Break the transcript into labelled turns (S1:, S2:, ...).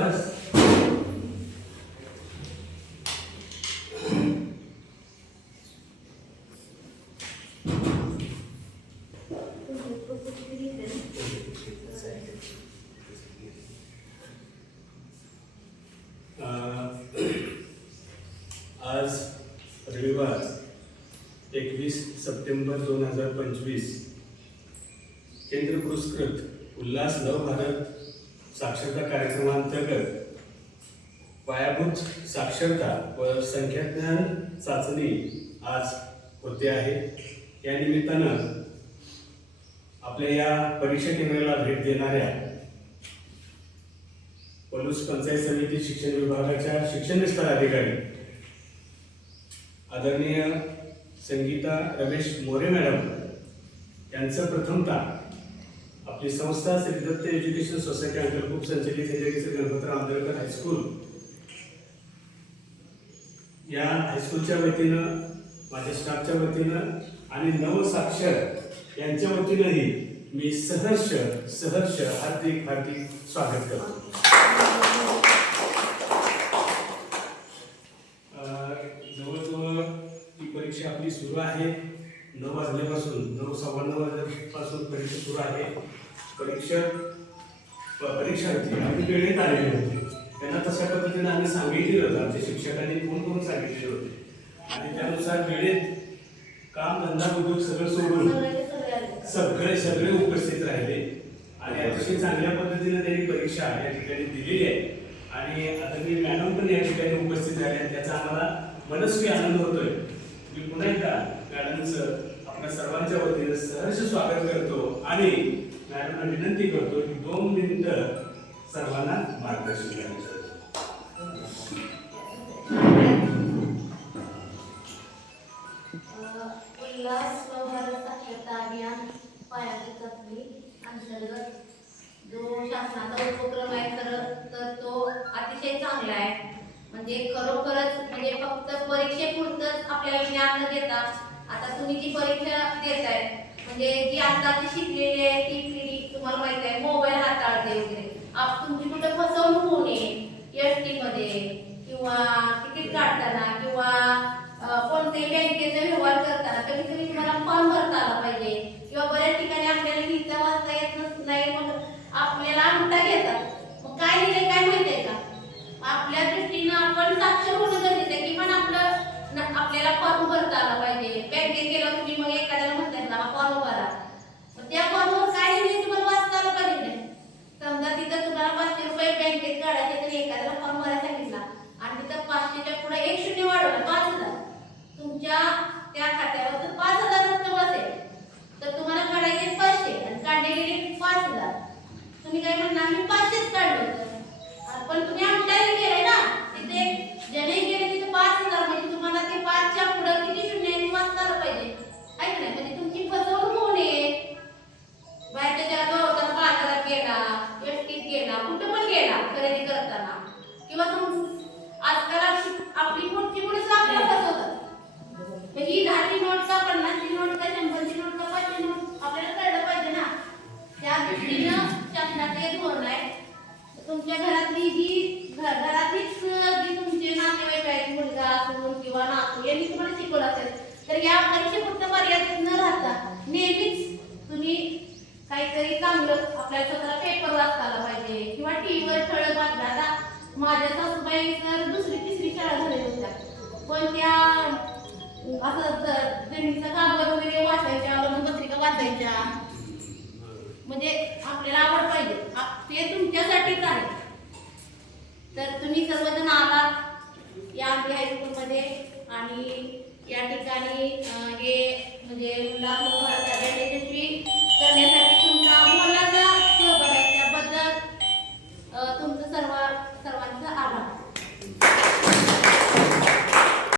S1: बस. आज रविवार एकवीस सप्टेंबर दोन हजार पंचवीस. केंद्र पुरस्कृत उल्हास नव भारत साक्षरता कार्यक्रमांतर्गत पायाभूत साक्षरता व संख्याज्ञान चाचणी आज होते आहे. या निमित्तानं आपल्या या परीक्षा केंद्राला भेट देणाऱ्या पलूस पंचायत समिती शिक्षण विभागाच्या शिक्षण विस्तार अधिकारी आदरणीय संगीता रमेश मोरे मॅडम यांचं प्रथमता आपली संस्था श्री दत्त एज्युकेशन सोसायटी अंतर्गत संचलित हेजेगीचे गणपतराव आंबेडकर हायस्कूल या हायस्कूलच्या वतीनं माझ्या स्टाफच्या वतीनं आणि नवसाक्षर यांच्या वतीनंही मी सहर्ष सहर्ष हार्दिक हार्दिक स्वागत करतो. जवळजवळ ही परीक्षा आपली सुरू आहे. नऊ वाजल्यापासून नऊ सव्वा नऊ वाजल्यापासून परीक्षा सुरू आहे. परीक्षा परीक्षार्थी आम्ही वेळेत आलेले होते. त्यांना तशा पद्धतीने आम्ही सांगितलेलं होतं. आमच्या शिक्षकांनी फोन करून सांगितलेले होते. आणि त्यानुसार वेळेत काम धंदा उद्योग सगळं सोडून सगळे सगळे उपस्थित राहिले. आणि अतिशय चांगल्या पद्धतीने त्यांनी परीक्षा या ठिकाणी दिलेली आहे. आणि आता मी मॅडम पण या ठिकाणी उपस्थित झाले त्याचा आम्हाला मनस्वी आनंद होतोय. मी पुन्हा एकदा मॅडमचं आपल्या सर्वांच्या वतीनं सहर्ष स्वागत करतो आणि मॅडमना विनंती करतो की दोन मिनिटं सर्वांना मार्गदर्शन करायचं
S2: उल्हास व साक्षरता अभियान पायाभूत चाचणी अंतर्गत. जो शासनाचा उपक्रम आहे खरं तर तो अतिशय चांगला आहे. म्हणजे खरोखरच म्हणजे फक्त परीक्षेपुरतच आपल्याला ज्ञान न देता आता तुम्ही जी परीक्षा देताय म्हणजे जी आताची शिकलेली आहे ती पिढी तुम्हाला माहिती आहे मोबाईल हाताळते वगैरे. आप तुमची कुठं फसवणूक होऊ नये एस टी मध्ये किंवा तिकीट काढताना किंवा कोणत्याही बँकेचा व्यवहार करताना कधी कधी तुम्हाला फॉर्म भरता आला पाहिजे किंवा बऱ्याच ठिकाणी आपल्याला लिहिता वाचता येत नस- नाही मग आपल्याला अंगठा घेतात. मग काय लिहिले काय माहितीये का? आपल्या दृष्टीनं आपण साक्षर होणं गरजेचं आहे. किमान आपलं न- आपल्याला फॉर्म भरता आला पाहिजे. बँकेत गेलो तुम्ही मग एखाद्याला म्हणतात ना फॉर्म भरा. त्या फॉर्मवर काय लिहिले तुम्हाला वाचता आलं पाहिजे. नाही? समजा तिथं तुम्हाला पाचशे रुपये बँकेत काढायचे तर एखाद्याला फॉर्म भरायला सांगितला आणि तिथं पाचशेच्या पुढे एक शून्य वाढवलं पाच हजार. तुमच्या त्या खात्यावर तर पाच तुमच्या घरातली जी घरातलीच जी तुमचे नातेवाईक आहेत मुलगा असून किंवा नातू यांनी तुम्हाला शिकवलं असेल तर या परीक्षेपुरतं मर्यादित न राहता नेहमीच तुम्ही काहीतरी चांगलं आपल्याला स्वतःला पेपर वाचता आला पाहिजे किंवा टीव्हीवर ठळक बातम्या आता माझ्या सासूबाई तर दुसरी तिसरी शाळा झालेल्या होत्या. पण त्या असं ज- कागद वगैरे वाचायच्या पत्रिका वाचायच्या म्हणजे आपल्याला आवड पाहिजे. ते तुमच्यासाठीच आहे. तर तुम्ही सर्वजण आलात या आमच्या हायस्कूलमध्ये आणि या ठिकाणी हे म्हणजे मुलांना